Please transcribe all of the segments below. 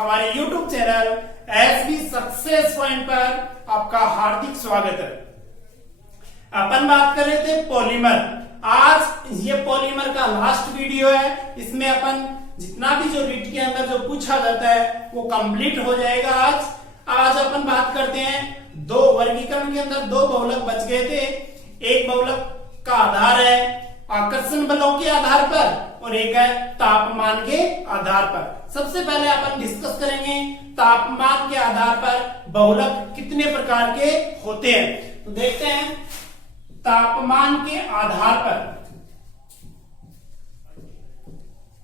हमारे YouTube channel SB success point पर आपका हार्दिक स्वागत है। अपन बात कर रहे थे पॉलीमर। आज ये पॉलीमर का लास्ट वीडियो है। इसमें अपन जितना भी जो रीट के अंदर जो पूछा जाता है वो कंप्लीट हो जाएगा। आज अपन बात करते हैं दो वर्गीकरण के अंदर दो बहुलक बच गए थे। एक बहुलक का आधार है आकर्षण बलों के आधार पर और एक है तापमान के आधार पर। सबसे पहले अपन डिस्कस करेंगे तापमान के आधार पर बहुलक कितने प्रकार के होते हैं। तो देखते हैं तापमान के आधार पर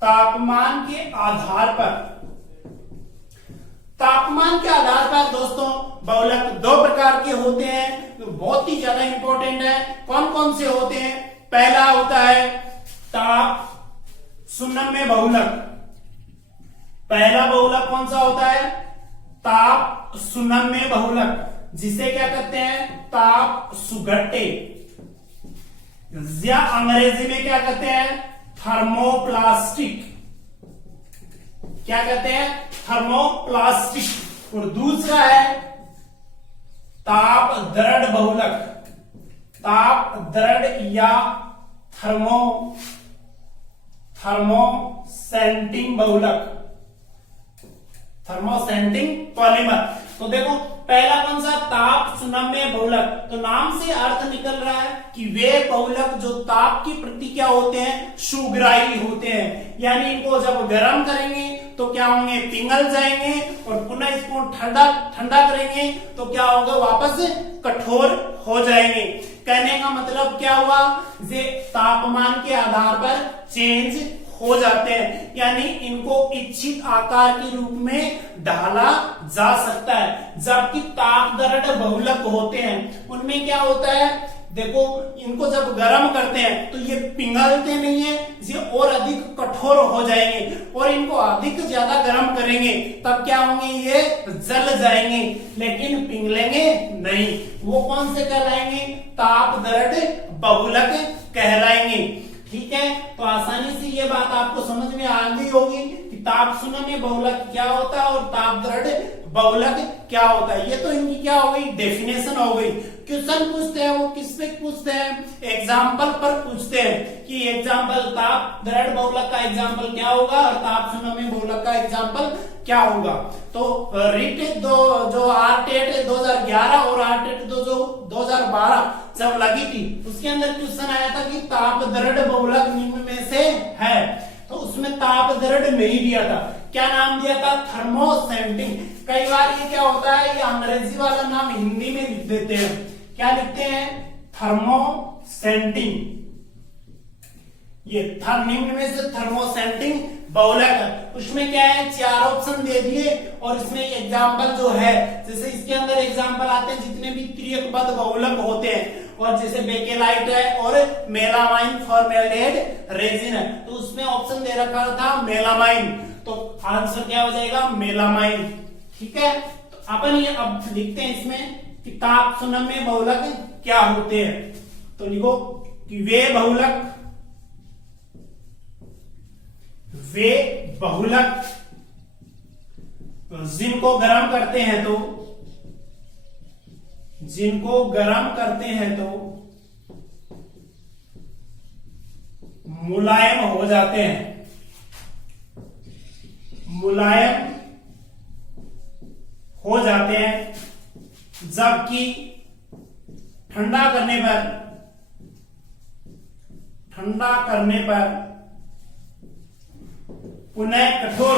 तापमान के आधार पर दोस्तों बहुलक दो प्रकार के होते हैं जो बहुत ही ज्यादा इंपॉर्टेंट है। कौन कौन से होते हैं? पहला होता है ताप सुनम्य बहुलक। पहला बहुलक कौन सा होता है? ताप सुनम्य बहुलक, जिसे क्या कहते हैं? ताप सुघट्टे, या अंग्रेजी में क्या कहते हैं? थर्मोप्लास्टिक। क्या कहते हैं? थर्मोप्लास्टिक। और दूसरा है ताप दृढ़ बहुलक, ताप दृढ़ या थर्मोसेंटिंग बहुलक, थर्मोसेंटिंग पॉलीमर। तो देखो पहला कौन सा? ताप सुनम्य बहुलक। तो नाम से अर्थ निकल रहा है कि वे बहुलक जो ताप की प्रति क्या होते हैं? सुग्राही होते हैं। यानी इनको जब गर्म करेंगे तो क्या होंगे? पिघल जाएंगे और पुनः इसको ठंडा करेंगे तो क्या होगा? वापस कठोर हो जाएंगे। कहने का मतलब क्या हुआ? ये तापमान के आधार पर चेंज हो जाते हैं, यानी इनको इच्छित आकार के रूप में ढाला जा सकता है। जबकि ताप दृढ़ बहुलक होते हैं उनमें क्या होता है? देखो इनको जब गर्म करते हैं तो ये पिघलते नहीं है, ये और अधिक कठोर हो जाएंगे और इनको अधिक ज्यादा गर्म करेंगे तब क्या होंगे? ये जल जाएंगे लेकिन पिघलेंगे नहीं। वो कौन से कहलाएंगे? ताप दृढ़ बहुलक कहलाएंगे। ठीक है, तो आसानी से ये बात आपको समझ में आ गई होगी कि ताप सुनम्य बहुलक क्या होता है और ताप दृढ़ बहुलक क्या होता है। ये तो इनकी क्या हो गई? डेफिनेशन हो गई। क्वेश्चन पूछते हैं वो किस पे पूछते हैं? एग्जाम्पल पर पूछते हैं कि एग्जाम्पल ताप दृढ़ बहुलक का एग्जाम्पल क्या होगा और ताप सुनम्य बहुलक का एग्जाम्पल क्या होगा। तो रिट जो आरटेट 2011 और आरटेट 2012 जब लगी थी उसके अंदर क्वेश्चन आया था कि ताप दृढ़ बहुलक निम्न में से है, तो उसमें ताप दृढ़ नहीं दिया था। क्या नाम दिया था? थर्मोसेंटिंग। कई बार ये क्या होता है, ये अंग्रेजी वाला नाम हिंदी में लिख देते हैं। क्या लिखते हैं? थर्मोसेंटिंग। ये निम्न में से थर्मोसेंटिंग बहुलक है। उसमें क्या है? 4 ऑप्शन दे दिए और इसमें एग्जाम्पल जो है, जैसे इसके अंदर एग्जाम्पल आते हैं जितने भी त्रिकबद्ध बहुलक होते हैं, और जैसे बेकेलाइट है और मेलामाइन फॉर्मेल्डेहाइड रेजिन है, तो उसमें ऑप्शन दे रखा था मेलामाइन, तो आंसर क्या हो जाएगा? मेलामाइन। ठीक है, तो अपन ये अब लिखते हैं इसमें कि ताप सुनम्य बहुलक क्या होते हैं। तो लिखो कि वे बहुलक जिनको गर्म करते हैं तो मुलायम हो जाते हैं, जबकि ठंडा करने पर पुनः कठोर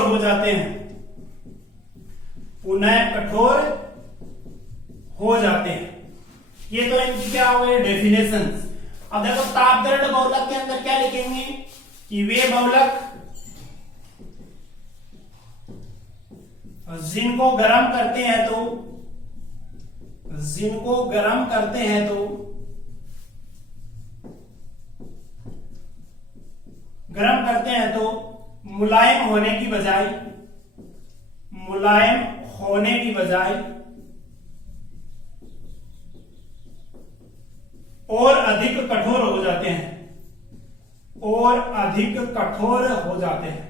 हो जाते हैं, ये तो इनकी क्या हो गई? डेफिनेशन। अब देखो ताप दृढ़ बहुलक के अंदर क्या लिखेंगे कि वे बहुलक जिनको गर्म करते हैं तो मुलायम होने की बजाय और अधिक कठोर हो जाते हैं, और अधिक कठोर हो जाते हैं।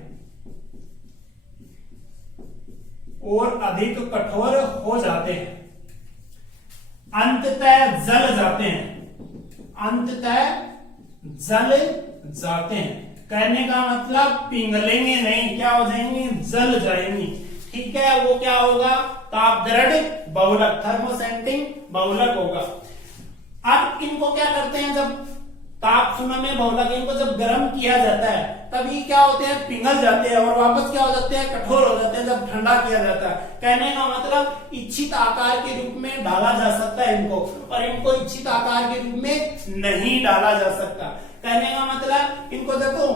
और अधिक कठोर हो जाते हैं, अंततः जल जाते हैं, अंततः जल जाते हैं। कहने का मतलब पिघलेंगे नहीं, क्या हो जाएंगे, जल जाएंगे। ठीक है, वो क्या होगा, तापदृढ़ बहुलक, थर्मोसेंटिंग बहुलक होगा। अब इनको क्या करते हैं, जब ताप सुनम्य बहुलक इनको जब गर्म किया जाता है तब ये क्या होते हैं, पिघल जाते हैं और वापस क्या हो जाते हैं, कठोर हो जाते हैं जब ठंडा किया जाता है। कहने का मतलब इच्छित आकार के रूप में डाला जा सकता है इनको, और इनको इच्छित आकार के रूप में नहीं डाला जा सकता। कहने का मतलब इनको देखो,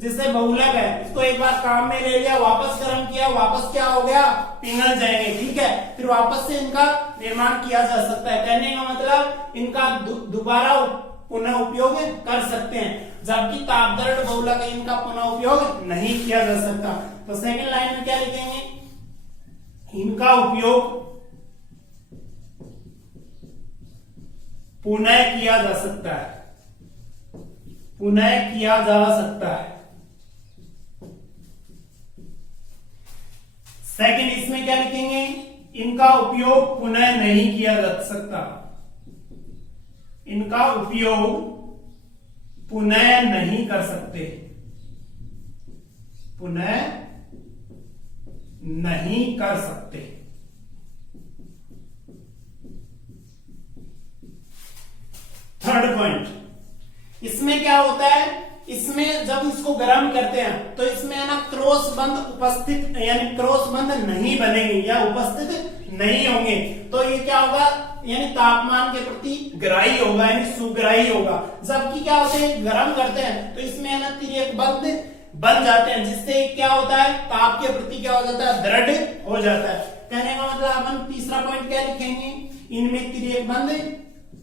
जिससे बहुलक है इसको एक बार काम में ले लिया, वापस गर्म किया, वापस क्या हो गया, पिघल जाएंगे। ठीक है, फिर वापस से इनका निर्माण किया जा सकता है। कहने का मतलब इनका दोबारा पुनः उपयोग कर सकते हैं, जबकि तापदृढ़ बहुलक इनका पुनः उपयोग नहीं किया जा सकता। तो सेकंड लाइन में क्या लिखेंगे, इनका उपयोग पुनः किया जा सकता है, पुनः किया जा सकता है। सेकंड इसमें क्या लिखेंगे, इनका उपयोग पुनः नहीं किया जा सकता, इनका उपयोग पुनः नहीं कर सकते, पुनः नहीं कर सकते। थर्ड पॉइंट, इसमें क्या होता है, इसमें जब इसको गर्म करते हैं तो इसमें है ना क्रॉस बंध उपस्थित, यानी क्रॉस बंध नहीं बनेंगे या उपस्थित नहीं होंगे। तो ये क्या होगा, यानी तापमान के प्रति ग्राही होगा, यानी सुग्राही होगा। जबकि क्या होते हैं, गर्म करते हैं तो इसमें है ना तिर्यक बंध बन जाते हैं, जिससे क्या होता है, ताप के प्रति क्या हो जाता है, दृढ़ हो जाता है। कहने का मतलब अपन तीसरा पॉइंट क्या लिखेंगे, इनमें तिर्यक बंध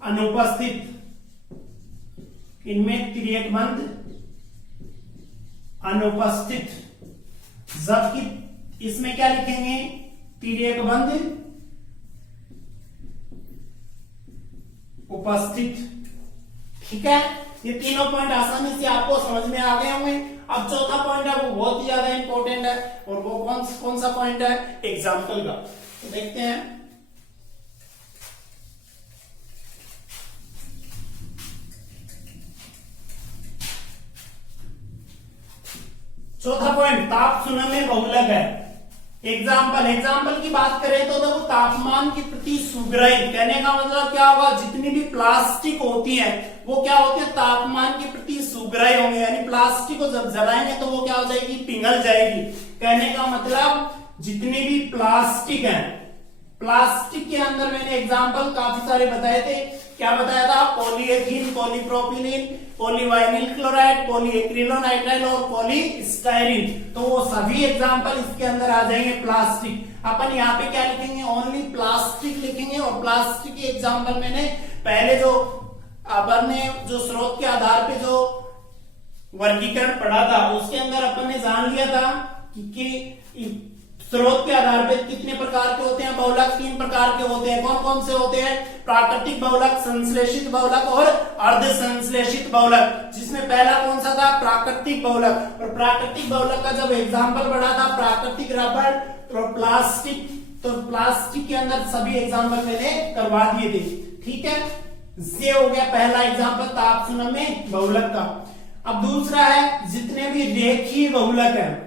अनुपस्थित, इनमें तिर्यक बंध अनुपस्थित, जबकि इसमें क्या लिखेंगे, तिर्यक बंध उपस्थित। ठीक है, ये तीनों पॉइंट आसानी से आपको समझ में आ गए होंगे। अब चौथा पॉइंट है वो बहुत ही ज्यादा इंपॉर्टेंट है, और वो कौन सा पॉइंट है, एग्जाम्पल का। तो देखते हैं, चौथा पॉइंट ताप सुनम्य बहुलक है। एग्जाम्पल की बात करें तो देखो, तापमान के प्रति सुग्राही, कहने का मतलब क्या होगा, जितनी भी प्लास्टिक होती है वो क्या होती है, तापमान के प्रति सुग्राही होंगे, यानी प्लास्टिक को जब जलाएंगे तो वो क्या हो जाएगी, पिघल जाएगी। कहने का मतलब जितनी भी प्लास्टिक है, प्लास्टिक के अंदर मैंने एग्जाम्पल काफी सारे बताए थे। क्या बताया था, पॉलीएथीन, पॉलीप्रोपिलीन, पॉलीवाइनिल क्लोराइड, पॉलीएक्रिलोनाइट्राइल और पॉलीस्टाइरीन। तो वो सभी एग्जाम्पल इसके अंदर आ जाएंगे प्लास्टिक। अपन यहाँ पे क्या लिखेंगे, ओनली प्लास्टिक लिखेंगे। और प्लास्टिक की एग्जाम्पल मैंने पहले जो अपन ने जो स्रोत के आधार पे जो वर्गीकरण पढ़ा था उसके अंदर अपन ने जान लिया था कि स्रोत के आधार पे कितने प्रकार के होते हैं बहुलक, 3 प्रकार के होते हैं। कौन कौन से होते हैं, प्राकृतिक बहुलक, संश्लेषित बहुलक और अर्ध संश्लेषित बहुलक। जिसमें पहला कौन सा था, प्राकृतिक बहुलक। और प्राकृतिक बहुलक का जब एग्जाम्पल पढ़ा था, प्राकृतिक रबड़ और प्लास्टिक, तो प्लास्टिक के अंदर सभी एग्जाम्पल मैंने करवा दिए थे। ठीक है, ये हो गया पहला एग्जाम्पल ताप सुनम्य बहुलक का। अब दूसरा है, जितने भी रेखीय बहुलक है,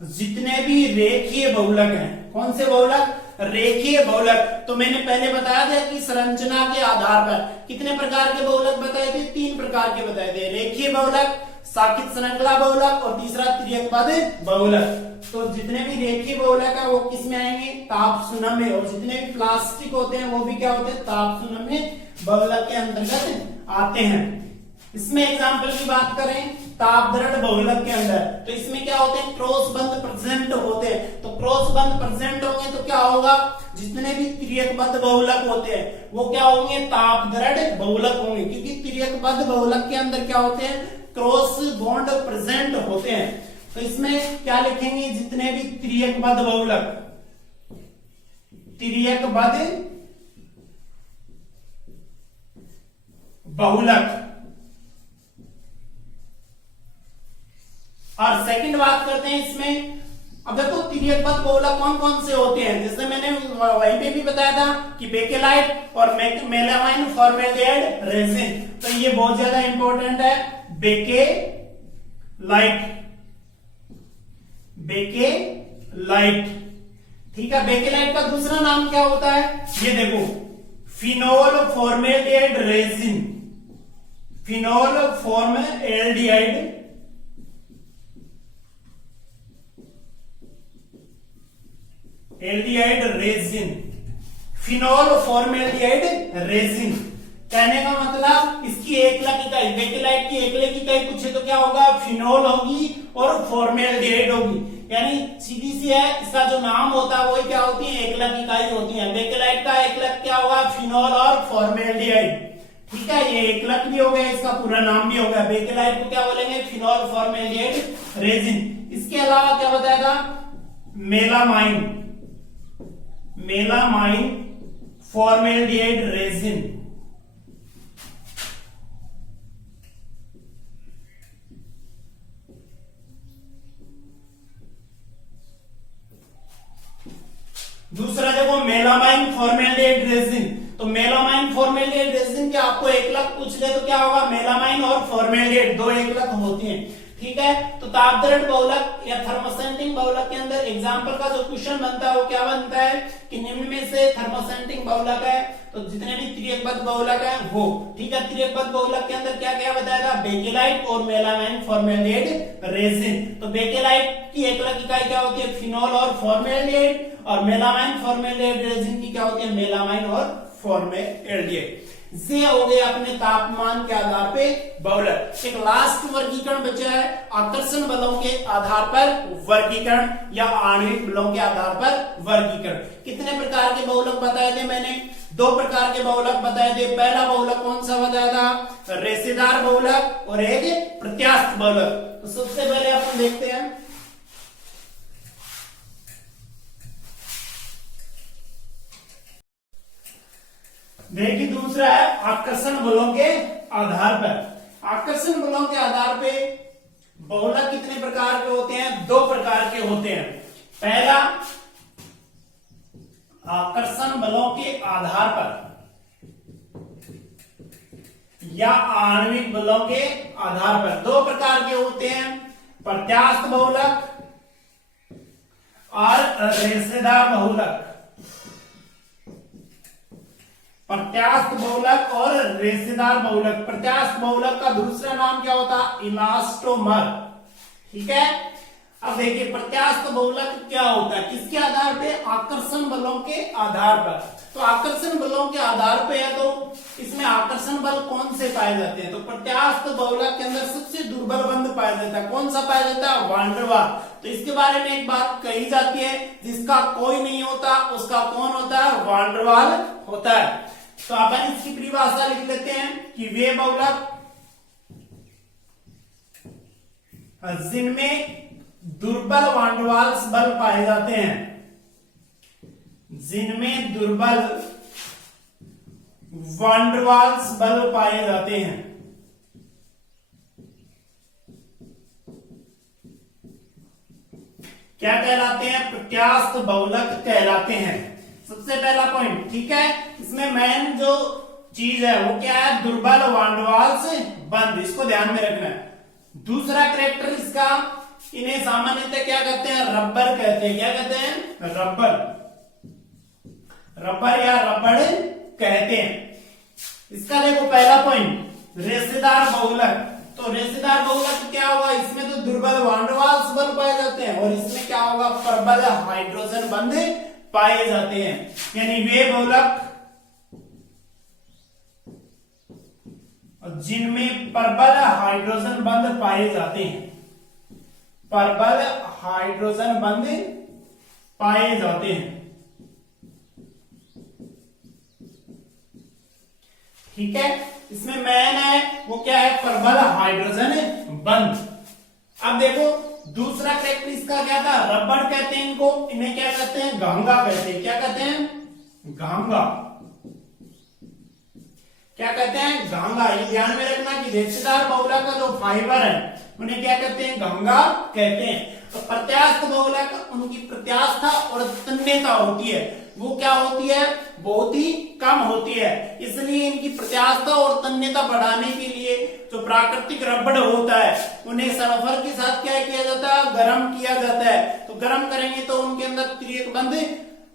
जितने भी रेखीय बहुलक हैं। कौन से बहुलक, रेखीय बहुलक। तो मैंने पहले बताया था कि संरचना के आधार पर कितने प्रकार के बहुलक बताए थे, 3 प्रकार के बताए थे, रेखीय बहुलक, साखित श्रृंखला बहुलक और तीसरा तिर्यकबद्ध बहुलक। तो जितने भी रेखीय बहुलक है वो किस में आएंगे, ताप सुनम्य। और जितने भी प्लास्टिक होते हैं वो भी क्या होते हैं, ताप सुनम्य बहुलक के अंतर्गत आते हैं। इसमें एग्जाम्पल की बात करें तापदृढ़ बहुलक के अंदर, तो इसमें क्या होते हैं, क्रॉस बंध प्रेजेंट होते हैं। तो क्रॉस बंध प्रेजेंट होंगे तो क्या होगा, जितने भी तिर्यकबद्ध बहुलक होते हैं वो क्या होंगे, तापदृढ़ बहुलक होंगे। क्योंकि तिर्यकबद्ध बहुलक के अंदर क्या होते हैं, क्रॉस बॉन्ड प्रेजेंट होते हैं। तो इसमें क्या लिखेंगे, जितने भी तिर्यकबद्ध बहुलक, तिर्यकबद्ध बहुलक। और सेकंड बात करते हैं इसमें अब देखो तिर्यकबद्ध बहुलक कौन कौन से होते हैं, जैसे मैंने वहीं पे भी बताया था कि बेकेलाइट और मेलामाइन फॉर्मेल्डिहाइड रेजिन। तो ये बहुत ज्यादा इंपॉर्टेंट है, बेकेलाइट, बेकेलाइट। ठीक है, बेकेलाइट का दूसरा नाम क्या होता है, ये देखो phenol formaldehyde resin, phenol formaldehyde aldehyde resin, phenol formaldehyde resin. कहने का मतलब इसकी एकलक इकाई, बेकेलाइट की एकलक इकाई पूछे तो क्या होगा, फिनोल होगी और फॉर्मेल्डिहाइड होगी। यानी सीधी सी है, इसका जो नाम होता है वही क्या होती है, एकलक इकाई होती है। बेकेलाइट का एकलक क्या होगा, फिनोल और फॉर्मेल्डिहाइड। ठीक है, ये एकलक भी हो गया, इसका पूरा नाम भी हो गया। बेकेलाइट को क्या बोलेंगे, फिनोल फॉर्मेल्डिहाइड रेजिन। इसके अलावा क्या बताया था, मेलामाइन, मेलामाइन फॉर्मेल्डिहाइड रेजिन। दूसरा देखो मेलामाइन फॉर्मेल्डिहाइड रेजिन। तो मेलामाइन फॉर्मेल्डिहाइड रेजिन के आपको एकलक पूछ ले तो क्या होगा, मेलामाइन और फॉर्मेल्डिहाइड दो एकलक होती हैं। ठीक है, तो तापदरड बहुलक या थर्मोसेंटिंग बहुलक के अंदर एग्जांपल का जो क्वेश्चन बनता है वो क्या बनता है कि निम्न में से थर्मोसेंटिंग बहुलक है, तो जितने भी तिर्यकबद्ध बहुलक है वो। ठीक है, तिर्यकबद्ध बहुलक के अंदर क्या क्या बताया था, बेकेलाइट और मेलामाइन फॉर्मेल्डिहाइड रेजिन। तो बेकेलाइट की एकलक इकाई क्या होती है, फिनोल और फॉर्मेल्डिहाइड, और मेलामाइन फॉर्मेल्डिहाइड रेजिन की क्या होती है, मेलामाइन और फॉर्मेल्डिहाइड। ये हो गए अपने तापमान के आधार पे बहुलक। एक लास्ट वर्गीकरण बचा है, आकर्षण बलों के आधार पर वर्गीकरण या आणविक बलों के आधार पर वर्गीकरण। कितने प्रकार के बहुलक बताए थे मैंने, दो प्रकार के बहुलक बताए थे। पहला बहुलक कौन सा बताया था, रेशेदार बहुलक और एक प्रत्यास्थ बहुलक। तो सबसे पहले अपन देखते हैं, देखिए दूसरा है आकर्षण बलों के आधार पर। आकर्षण बलों के आधार पे बहुलक कितने प्रकार के होते हैं, दो प्रकार के होते हैं। पहला आकर्षण बलों के आधार पर या आणविक बलों के आधार पर, दो प्रकार के होते हैं, प्रत्यास्थ बहुलक और रेशेदार बहुलक। प्रत्यास्थ बहुलक और रेशेदार बहुलक। प्रत्यास्थ बहुलक का दूसरा नाम क्या होता है, इलास्टोमर। ठीक है, अब देखिए प्रत्यास्थ बहुलक क्या होता है, किसके आधार पे, आकर्षण बलों के आधार पर। तो आकर्षण बलों के आधार पे है, तो इसमें आकर्षण बल कौन से पाए जाते हैं, तो प्रत्यास्थ बहुलक के अंदर सबसे दुर्बल बंध पाया जाता है। कौन सा पाया जाता है, वान डेर वाल। तो इसके बारे में एक बात कही जाती है, जिसका कोई नहीं होता उसका कौन होता है, वान डेर वाल होता है। तो अपन इसकी परिभाषा लिख लेते हैं कि वे बहुलक जिनमें दुर्बल वान डेर वाल्स बल पाए जाते हैं, जिनमें दुर्बल वान डेर वाल्स बल पाए जाते हैं। क्या कहलाते हैं, प्रत्यास्थ बहुलक कहलाते हैं। सबसे पहला पॉइंट, ठीक है, इसमें मेन जो चीज है वो क्या है, दुर्बल वान डेर वाल्स बंध, इसको ध्यान में रखना है। दूसरा कैरेक्टर इसका, इन्हें सामान्यतः क्या कहते हैं, रबर कहते हैं। क्या कहते हैं, रबर, रबर या रबड़ कहते हैं। इसका देखो पहला पॉइंट, रेशेदार बहुलक। तो रेशेदार बहुलक क्या होगा, इसमें तो दुर्बल वान डेर वाल्स बल पाए जाते हैं और इसमें क्या होगा, प्रबल हाइड्रोजन बंध पाए जाते हैं। यानी वे बहुलक जिनमें प्रबल हाइड्रोजन बंध पाए जाते हैं, प्रबल हाइड्रोजन बंध पाए जाते हैं। ठीक है, इसमें मेन है वो क्या है, प्रबल हाइड्रोजन बंध। अब देखो दूसरा कैरेक्टर इसका क्या था, रबड़ कहते हैं इनको, इन्हें क्या कहते हैं, घांगा कहते हैं। क्या कहते हैं, घांगा। क्या कहते हैं, घांगा। ये ध्यान में रखना कि रेशेदार बहुलक का जो फाइबर है उन्हें क्या कहते हैं, घांगा कहते हैं। तो प्रत्यास्थ बहुलक, उनकी प्रत्यास्थता और तन्यता होती है वो क्या होती है, बहुत ही कम होती है। इसलिए इनकी प्रत्यास्थता और तन्यता बढ़ाने के लिए जो प्राकृतिक रबड़ होता है उन्हें सल्फर के साथ क्या किया जाता है, गर्म किया जाता है। तो गर्म करेंगे तो उनके अंदर त्रियक बंध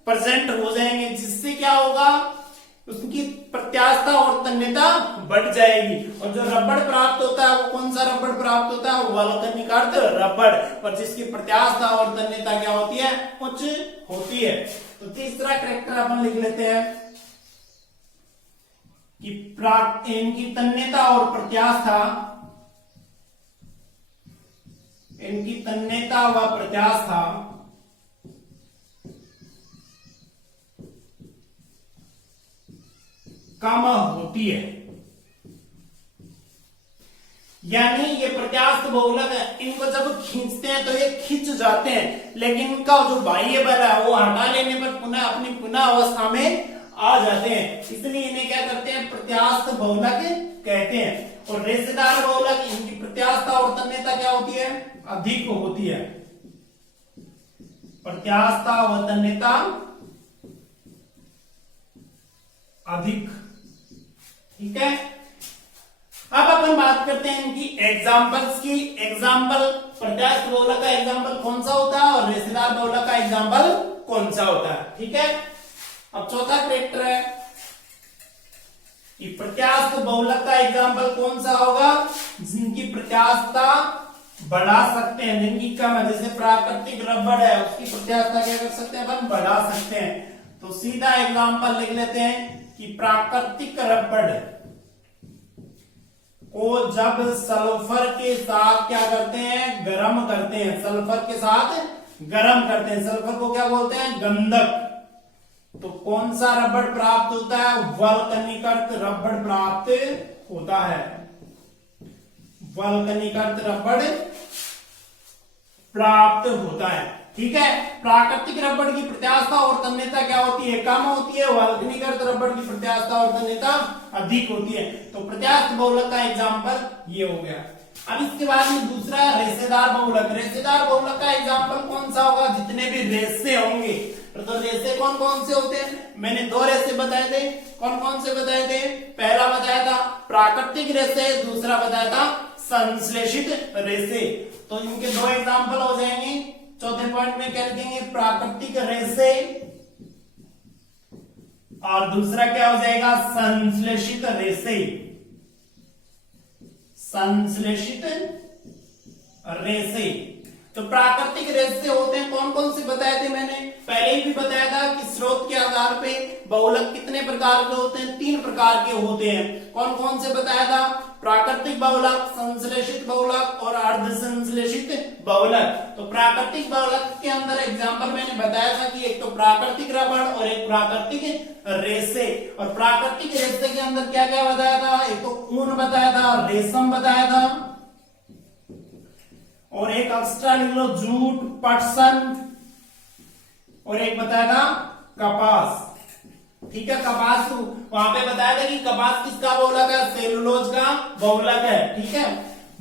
प्रेजेंट हो जाएंगे, जिससे क्या होगा, उसकी प्रत्यास्थता और तन्यता बढ़ जाएगी। और जो रबड़ प्राप्त होता है वो कौन सा रबड़ प्राप्त होता है, वो वल्कनिक अर्ध रबड़, और जिसकी प्रत्यास्थता और तन्यता क्या होती है, उच्च होती है। तो तीसरा कैरेक्टर अपन लिख लेते हैं कि इनकी तन्यता और प्रत्यास्थता, इनकी तन्यता व प्रत्यास्थता कम होती है। यानी ये प्रत्यास्थ बहुलक है, इनको जब खींचते हैं तो ये खिंच जाते हैं, लेकिन इनका जो बाह्य बल है वो हटा लेने पर पुनः अपनी पुनः अवस्था में आ जाते हैं। इसलिए इन्हें क्या करते हैं, प्रत्यास्थ बहुलक कहते हैं। और रेशेदार बहुलक, इनकी प्रत्यास्थता और तन्यता क्या होती है, अधिक होती है। प्रत्यास्थता व तन्यता अधिक, ठीक है। अब अपन बात करते हैं इनकी एग्जांपल्स की। एग्जांपल, प्रत्यास्थ बहुलक का एग्जांपल कौन सा होता है और रेशेदार बहुलक का एग्जांपल कौन सा होता है, ठीक है। अब चौथा कैरेक्टर है कि प्रत्यास्थ बहुलक का एग्जांपल कौन सा होगा, जिनकी प्रत्यास्थता बढ़ा सकते हैं, जिनकी कम है। जैसे प्राकृतिक रबड़ है, उसकी प्रत्यास्थता क्या कर सकते हैं, अपन बढ़ा सकते हैं। तो सीधा एग्जांपल लिख लेते हैं कि प्राकृतिक रबड़ को जब सल्फर के साथ क्या करते हैं, गर्म करते हैं, सल्फर के साथ गर्म करते हैं, सल्फर को क्या बोलते हैं, गंधक। तो कौन सा रबड़ प्राप्त होता है, वल्कनीकृत रबड़ प्राप्त होता है। वल्कनीकृत रबड़ प्राप्त होता है, ठीक है। प्राकृतिक रबड़ की प्रत्यास्थता और तन्यता क्या होती है, कम होती है। वल्कनीकृत रबड़ की प्रत्यास्थता और तन्यता अधिक होती है। तो प्रत्यास्थ बहुलक का एग्जांपल ये हो गया। अब इसके बाद में दूसरा रेशेदार बहुलक। रेशेदार बहुलक का एग्जांपल कौन सा होगा, जितने भी रेशे होंगे। तो रेशे कौन कौन से होते हैं, मैंने दो रेशे बताए थे। कौन कौन से बताए थे, पहला बताया था प्राकृतिक रेशे, दूसरा बताया था संश्लेषित रेशे। तो इनके दो एग्जांपल हो जाएंगे। चौथे पॉइंट में क्या लिखेंगे, प्राकृतिक रेशे, और दूसरा क्या हो जाएगा, संश्लेषित रेशे। संश्लेषित रेशे। तो प्राकृतिक रेशे होते हैं कौन कौन से बताए थे मैंने, पहले ही भी बताया था कि स्रोत के आधार पे बहुलक कितने प्रकार के होते हैं, 3 प्रकार के होते हैं। कौन कौन से बताया था, प्राकृतिक बहुलक, संश्लेषित बहुलक और अर्ध संश्लेषित बहुलक। तो प्राकृतिक बहुलक के अंदर एग्जांपल मैंने बताया था कि एक तो प्राकृतिक रबड़ और एक प्राकृतिक रेशे। और प्राकृतिक रेशे के अंदर क्या क्या बताया था, एक तो ऊन बताया था, रेशम बताया था, और एक एक्स्ट्रा लिख लो जूट, पटसन, और एक बताया था कपास, ठीक है। कपास वहां पे बताया था कि कपास किसका बहुलक है, सेलुलोज का बहुलक है, ठीक है।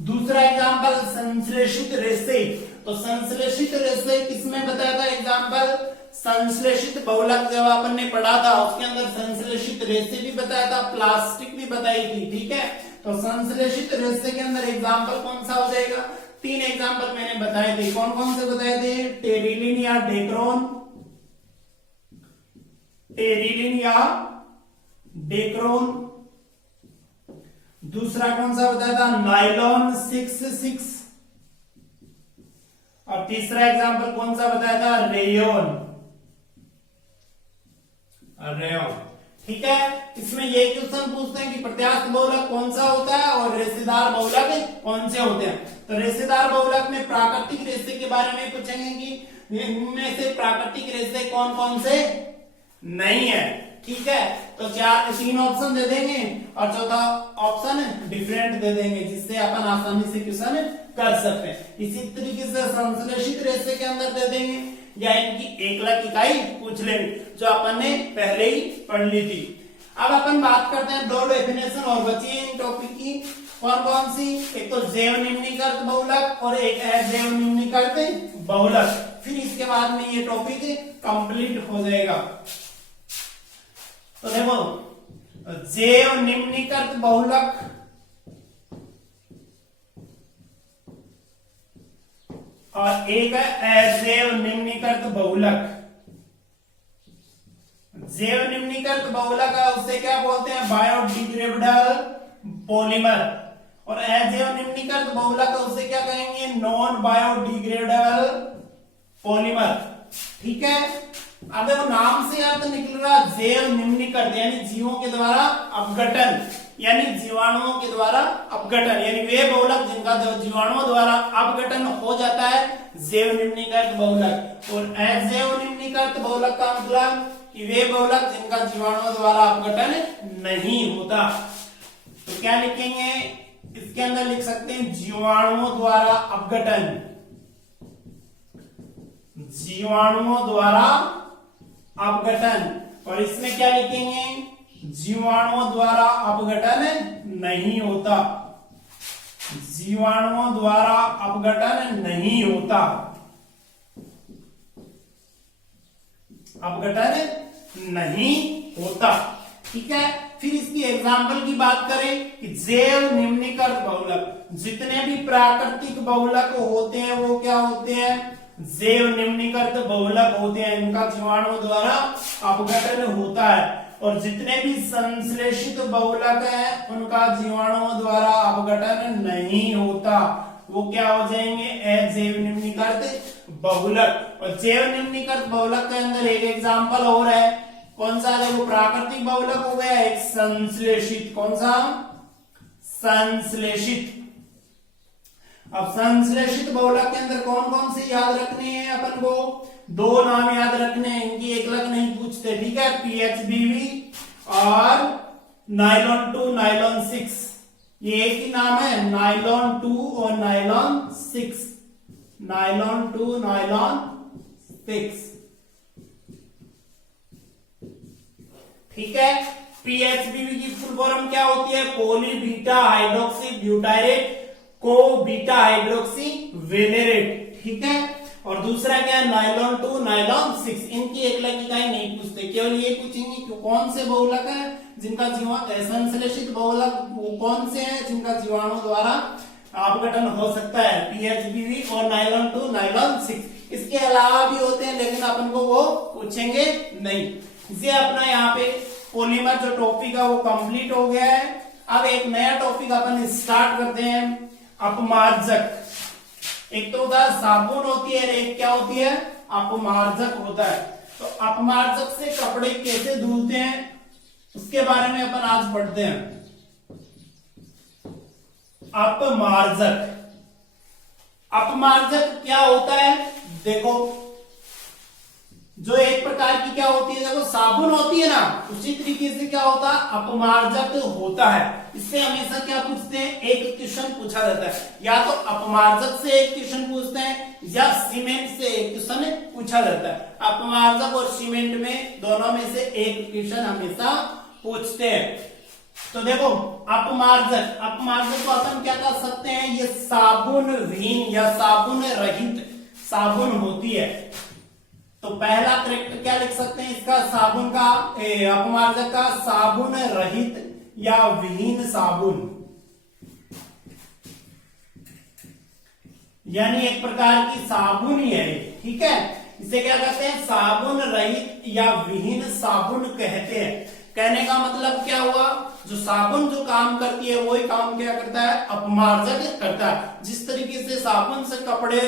दूसरा एग्जांपल संश्लेषित रेशे। तो संश्लेषित रेशे किसमें बताया था एग्जांपल, संश्लेषित बहुलक जब अपन ने पढ़ा था उसके अंदर संश्लेषित रेशे भी बताया था, प्लास्टिक भी बताई थी, ठीक है। तो संश्लेषित रेशे के अंदर एग्जांपल कौन सा हो जाएगा, 3 एग्जांपल मैंने बताए थे। कौन कौन से बताए थे, टेरिलिन या डेक्रोन, टेरिलिन या डेक्रोन। दूसरा कौन सा बताया था, नायलॉन 66। और तीसरा एग्जांपल कौन सा बताया था, रेयोन, रेयोन, ठीक है। इसमें ये क्वेश्चन पूछते हैं कि प्रत्यास्थ बहुलक कौन सा होता है और रेशेदार बहुलक कौन से होते हैं। तो रेशेदार बहुलक में प्राकृतिक रेशे के बारे में पूछेंगे कि इनमें से प्राकृतिक रेशे कौन कौन से नहीं है, ठीक है। तो 3 ऑप्शन दे देंगे और चौथा ऑप्शन डिफरेंट दे देंगे, जिससे अपन आसानी से क्वेश्चन कर सकते हैं। इसी तरीके से संश्लेषित रेशे के अंदर दे देंगे या इनकी एकलक इकाई पूछ लेंगे, जो अपन ने पहले ही पढ़ ली थी। अब अपन बात करते हैं दो डेफिनेशन और बची है इन टॉपिक की। कौन कौन सी? एक तो जैव निम्नीकृत बहुलक और एक अजैव निम्नीकृत बहुलक। फिर इसके बाद में ये टॉपिक कंप्लीट हो जाएगा। तो देखो, जैव निम्नीकृत बहुलक और एक है अजैव निम्नीकृत बहुलक। जैव निम्नीकृत बहुलक है उससे क्या बोलते हैं? Biodegradable polymer. और अजैव निम्नीकृत बहुलक है उससे क्या कहेंगे? Non biodegradable polymer. ठीक है। अब देखो, नाम से अर्थ निकल रहा जैव निम्नीकृत यानी जीवों के द्वारा अपघटन, यानी जीवाणुओं के द्वारा अपघटन, यानी वे बहुलक जिनका जीवाणुओं द्वारा अपघटन हो जाता है, जैव निम्नीकृत बहुलक। और अजैव निम्नीकृत बहुलक का मतलब कि वे बहुलक जिनका जीवाणुओं द्वारा अपघटन नहीं होता। तो क्या लिखेंगे इसके अंदर? लिख सकते हैं जीवाणुओं द्वारा अपघटन, जीवाणुओं द्वारा अपघटन। और इसमें क्या लिखेंगे? जीवाणुओं द्वारा अपघटन नहीं होता, जीवाणुओं द्वारा अपघटन नहीं होता, अपघटन नहीं होता। ठीक है। फिर इसकी एग्जाम्पल की बात करें कि जैव निम्नीकृत बहुलक, जितने भी प्राकृतिक बहुलक होते हैं वो क्या होते हैं? जैव निम्नीकृत बहुलक होते हैं, इनका जीवाणु द्वारा अपघटन होता है। और जितने भी संश्लेषित बहुलक हैं उनका जीवाणुओं द्वारा अपघटन नहीं होता, वो क्या हो जाएंगे? अजैव निम्नीकृत बहुलक। और जैव निम्नीकृत बहुलक के अंदर एक एग्जाम्पल और है, कौन सा? वो प्राकृतिक बहुलक हो गया, एक संश्लेषित। कौन सा? संश्लेषित। अब संश्लेषित बहुलक के अंदर कौन कौन से याद रखने हैं अपन को? दो नाम याद रखने हैं, इनकी एक अलग नहीं पूछते। ठीक है। पीएचबीवी और नायलॉन 2 नायलॉन 6, ये एक ही नाम है, नायलॉन 2 और नायलॉन 6, नायलॉन 2 नायलॉन 6। ठीक है। पीएचबीवी की फुल फॉर्म क्या होती है? पॉली बीटा हाइड्रोक्सी ब्यूटाइरेट को बीटा हाइड्रोक्सी वेनेरेट। ठीक है। और दूसरा क्या है? Nylon 2 nylon 6। इनकी एक अलग इकाई नहीं पूछते, केवल ये पूछेंगे कि कौन से बहुलक है जिनका संश्लेषित बहुलक वो कौन से हैं जिनका जीवाणु द्वारा अपघटन हो सकता है? पीएचबीवी और नायलॉन 2 नायलॉन 6। इसके अलावा भी होते हैं लेकिन अपन को वो पूछेंगे नहीं। ये अपना यहाँ पे पॉलीमर जो टॉपिक है वो कंप्लीट हो गया है। अब एक नया टॉपिक अपन स्टार्ट करते हैं, अपमार्जक। एक तो होता है साबुन होती है, एक क्या होती है? अपमार्जक होता है। तो अपमार्जक से कपड़े कैसे धुलते हैं उसके बारे में अपन आज पढ़ते हैं। अपमार्जक, अपमार्जक क्या होता है? देखो, जो एक प्रकार की क्या होती है, देखो साबुन होती है ना, उसी तरीके से क्या होता है? अपमार्जक होता है। इससे हमेशा क्या पूछते हैं? एक क्वेश्चन पूछा जाता है, या तो अपमार्जक से एक क्वेश्चन पूछते हैं या सीमेंट से एक क्वेश्चन पूछा जाता है। अपमार्जक और सीमेंट में दोनों में से एक क्वेश्चन हमेशा पूछते हैं। तो देखो, अपमार्जक, अपमार्जक को अपन क्या कर सकते हैं? ये साबुन विहीन या साबुन रहित साबुन होती है। तो पहला करेक्ट क्या लिख सकते हैं इसका? साबुन का अपमार्जक का साबुन रहित या विहीन साबुन, यानी एक प्रकार की साबुन ही है। ठीक है। इसे क्या कहते हैं? साबुन रहित या विहीन साबुन कहते हैं। कहने का मतलब क्या हुआ? जो साबुन जो काम करती है वही काम क्या करता है? अपमार्जक करता है। जिस तरीके से साबुन से कपड़े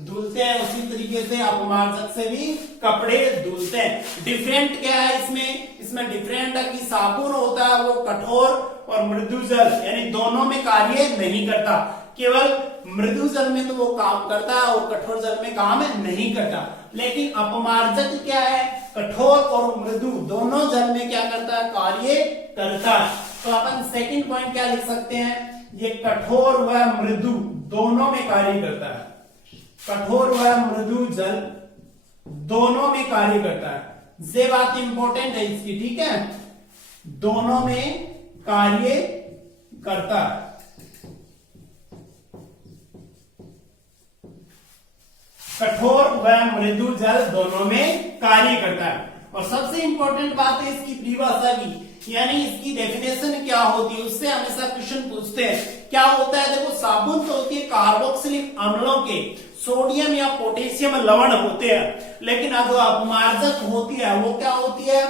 धुलते हैं उसी तरीके से अपमार्जक से भी कपड़े धुलते हैं। डिफरेंट क्या है इसमें? इसमें डिफरेंट है कि साबुन होता है वो कठोर और मृदु जल यानी दोनों में कार्य नहीं करता, केवल मृदु जल में तो वो काम करता है और कठोर जल में काम नहीं करता। लेकिन अपमार्जक क्या है? कठोर और मृदु दोनों जल में क्या करता है? कार्य करता है। तो अपन सेकंड पॉइंट क्या लिख सकते हैं? ये कठोर व मृदु दोनों में कार्य करता है। कठोर व मृदु जल दोनों में कार्य करता है। ये बात इंपॉर्टेंट है इसकी। ठीक है। दोनों में कार्य करता है। कठोर व मृदु जल दोनों में कार्य करता है। और सबसे इंपॉर्टेंट बात है इसकी परिभाषा की, यानी इसकी डेफिनेशन क्या होती है, उससे हमेशा क्वेश्चन पूछते हैं। क्या होता है, देखो साबुन तो होती है कार्बोक्सिलिक अम्लों के सोडियम या पोटेशियम लवण होते हैं, लेकिन जो अपमार्जक होती है वो क्या होती है,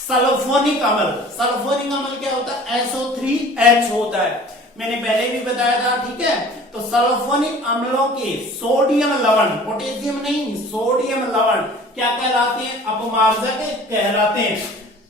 सल्फोनिक अम्ल। सल्फोनिक अम्ल क्या होता है, SO3H होता है, मैंने पहले भी बताया था, ठीक है। तो सल्फोनिक अम्लों के सोडियम लवण, पोटेशियम नहीं, सोडियम लवण क्या कहलाते हैं, अपमार्जक कहलाते हैं।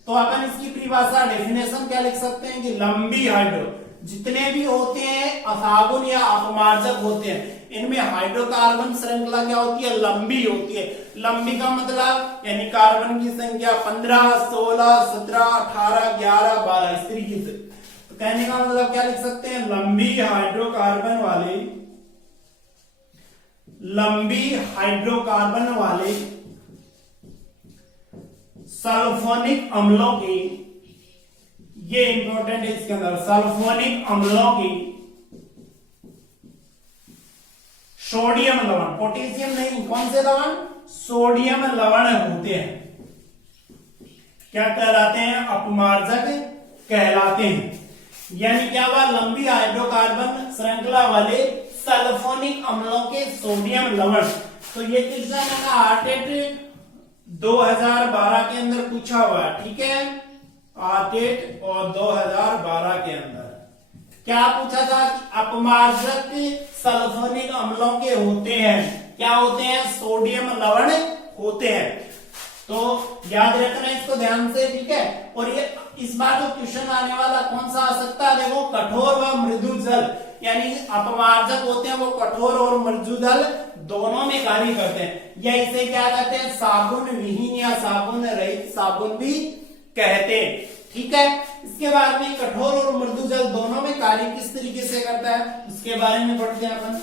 तो अपन इसकी परिभाषा डेफिनेशन क्या लिख सकते हैं कि लंबी हाइड्रो, जितने भी होते हैं साबुन या अपमार्जक होते हैं, इनमें हाइड्रोकार्बन श्रृंखला क्या होती है, लंबी होती है। लंबी का मतलब यानी कार्बन की संख्या 15, 16, 17, 18, 11, 12 इस तरीके से। तो कहने का मतलब क्या लिख सकते हैं, लंबी हाइड्रोकार्बन वाले सल्फोनिक अम्लों की, ये इंपॉर्टेंट है इसके अंदर, सल्फोनिक अम्लों की सोडियम लवण, पोटेशियम नहीं, कौन से लवण, सोडियम लवण होते हैं, क्या कहलाते हैं, अपमार्जक कहलाते हैं। यानी क्या हुआ, लंबी हाइड्रोकार्बन श्रृंखला वाले सल्फोनिक अम्लों के सोडियम लवण। तो ये क्वेश्चन है ना आर्टेट 2012 के अंदर पूछा हुआ है, ठीक है, आर्टेट और 2012 के अंदर क्या पूछा था कि अपमार्जक सल्फोनिक अम्लों के होते हैं, क्या होते हैं, सोडियम लवण होते हैं। तो याद रखना इसको ध्यान से, ठीक है। और ये इस बार जो क्वेश्चन आने वाला कौन सा आ सकता है, देखो कठोर व मृदु जल, यानी अपमार्जक होते हैं वो कठोर और मृदु जल दोनों में कार्य करते हैं, या इसे क्या कहते हैं, साबुन विहीन या साबुन रहित साबुन भी कहते हैं, ठीक है। इसके बाद में कठोर और मृदु जल दोनों में कार्य किस तरीके से करता है, उसके बारे में पढ़ते हैं अपन।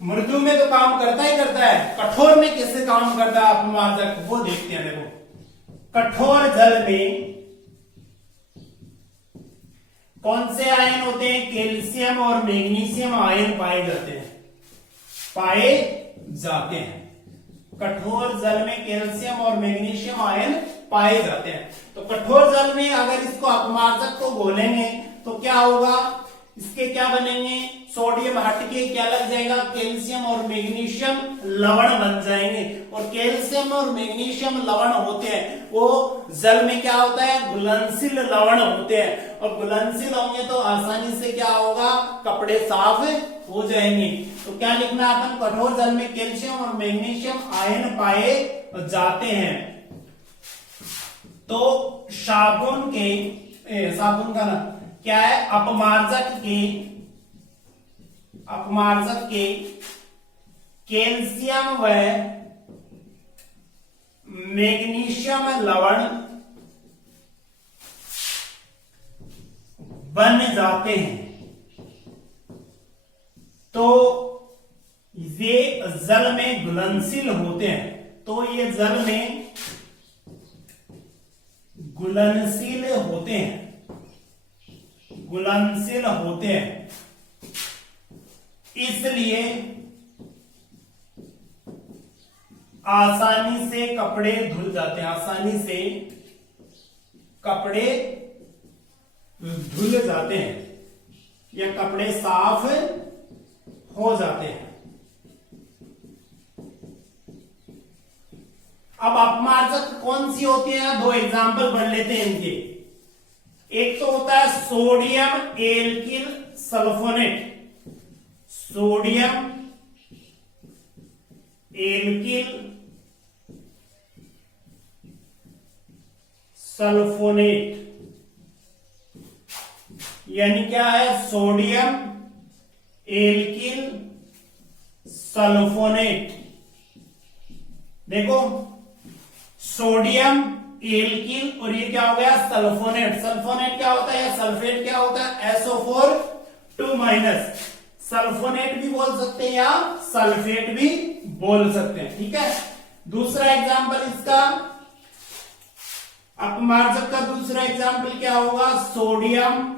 मृदु में तो काम करता ही करता है, कठोर में कैसे काम करता है अपमार्जक, वो देखते हैं। देखो कठोर जल में कौन से आयन होते हैं, कैल्शियम और मैग्नीशियम आयन पाए जाते हैं। कठोर जल में कैल्शियम और मैग्नीशियम आयन पाए जाते हैं। तो कठोर जल में अगर इसको अपमार्जक को घोलेंगे तो क्या होगा, इसके क्या बनेंगे, सोडियम हटके क्या लग जाएगा, कैल्शियम और मैग्नीशियम लवण बन जाएंगे। और कैल्शियम और मैग्नीशियम लवण होते हैं वो जल में क्या होता है, घुलनशील लवण होते हैं, और घुलनशील होंगे तो आसानी से क्या होगा, कपड़े साफ हो जाएंगे। तो क्या लिखना अपन, कठोर जल में कैल्शियम और मैग्नीशियम आयन पाए जाते हैं। तो साबुन का ना क्या है, अपमार्जक के कैल्शियम व मैग्नीशियम लवण बन जाते हैं। तो ये जल में घुलनशील होते हैं, तो ये जल में घुलनशील होते हैं, इसलिए आसानी से कपड़े धुल जाते हैं, या कपड़े साफ हो जाते हैं। अब अपमार्जक कौन सी होती है, दो एग्जाम्पल पढ़ लेते हैं इनके। एक तो होता है sodium alkyl sulphonate, sodium alkyl sulphonate, यानी क्या है, सोडियम एल्किल सल्फोनेट। देखो सोडियम एल्किल और ये क्या हो गया, सल्फोनेट। सल्फोनेट क्या होता है, सल्फेट क्या होता है, SO4 2-। सल्फोनेट भी बोल सकते हैं या सल्फेट भी बोल सकते हैं। ठीक है, दूसरा एग्जाम्पल इसका अपमार्जक का दूसरा एग्जाम्पल क्या होगा, सोडियम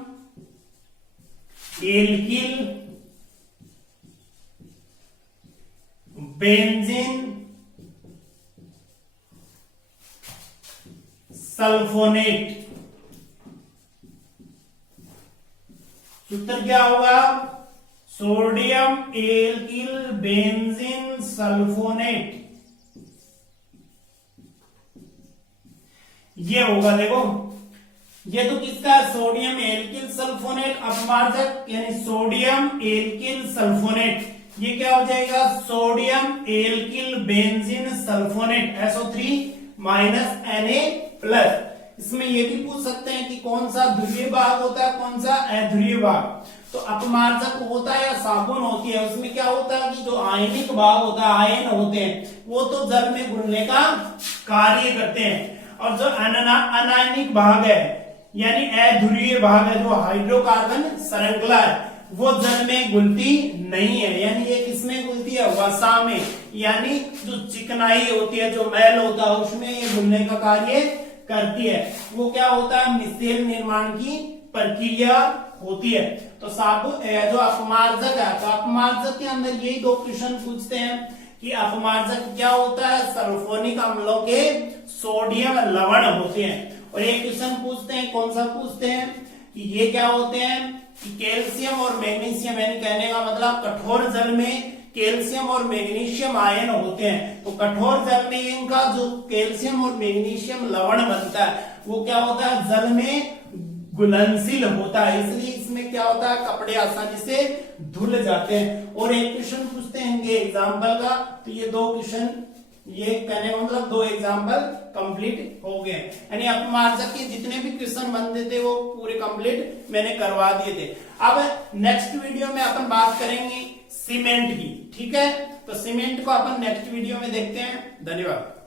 एल्किल बेंजीन सल्फोनेट। सूत्र क्या होगा, सोडियम एल्किल बेंजीन सल्फोनेट, ये होगा। देखो ये तो किसका, सोडियम एल्किल सल्फोनेट अपमार्जक यानी सोडियम एल्किल सल्फोनेट, ये क्या हो जाएगा, sodium alkyl benzene sulphonate SO3 minus Na+। इसमें ये भी पूछ सकते हैं कि कौन सा ध्रुवीय भाग होता है, कौन सा अध्रुवीय भाग। तो अपमार्जक होता है या साबुन होती है, उसमें क्या होता है कि जो आयनिक भाग होता है, आयन होते हैं, वो तो जल में घुलने का कार्य करते हैं, और जो अनायनिक भाग है यानी अध्रुवीय भाग है, जो हाइड्रोकार्बन श्रृंखला है, वो जल में घुलती नहीं है। यानी ये किसमें घुलती है, वसा में, यानी जो चिकनाई होती है, जो मैल होता है, उसमें ये घुलने का कार्य करती है। वो क्या होता है, मिसेल निर्माण की प्रक्रिया होती है। तो साबुन जो अपमार्जक है, तो अपमार्जक के अंदर यही दो क्वेश्चन पूछते हैं कि अपमार्जक क्या होता है, सल्फोनिक अम्लों के सोडियम लवण होते हैं। और एक क्वेश्चन पूछते हैं, कौन सा पूछते हैं कि ये क्या होते हैं कि कैल्शियम और मैग्नीशियम, यानी कहने का मतलब कठोर जल में कैल्शियम और मैग्नीशियम आयन होते हैं। तो कठोर जल में इनका जो कैल्शियम और मैग्नीशियम लवण बनता है, वो क्या होता है, जल में घुलनशील होता है, इसलिए इसमें क्या होता है, कपड़े आसानी से धुल जाते हैं। और एक क्वेश्चन पूछते हैं ये एग्जाम्पल का, तो ये दो क्वेश्चन, ये कहने का मतलब दो एग्जाम्पल कंप्लीट हो गए। यानी अपमार्जक के जितने भी क्वेश्चन बनते थे वो पूरे कंप्लीट मैंने करवा दिए थे। अब नेक्स्ट वीडियो में अपन बात करेंगे सीमेंट की। ठीक है, तो सीमेंट को अपन नेक्स्ट वीडियो में देखते हैं। धन्यवाद।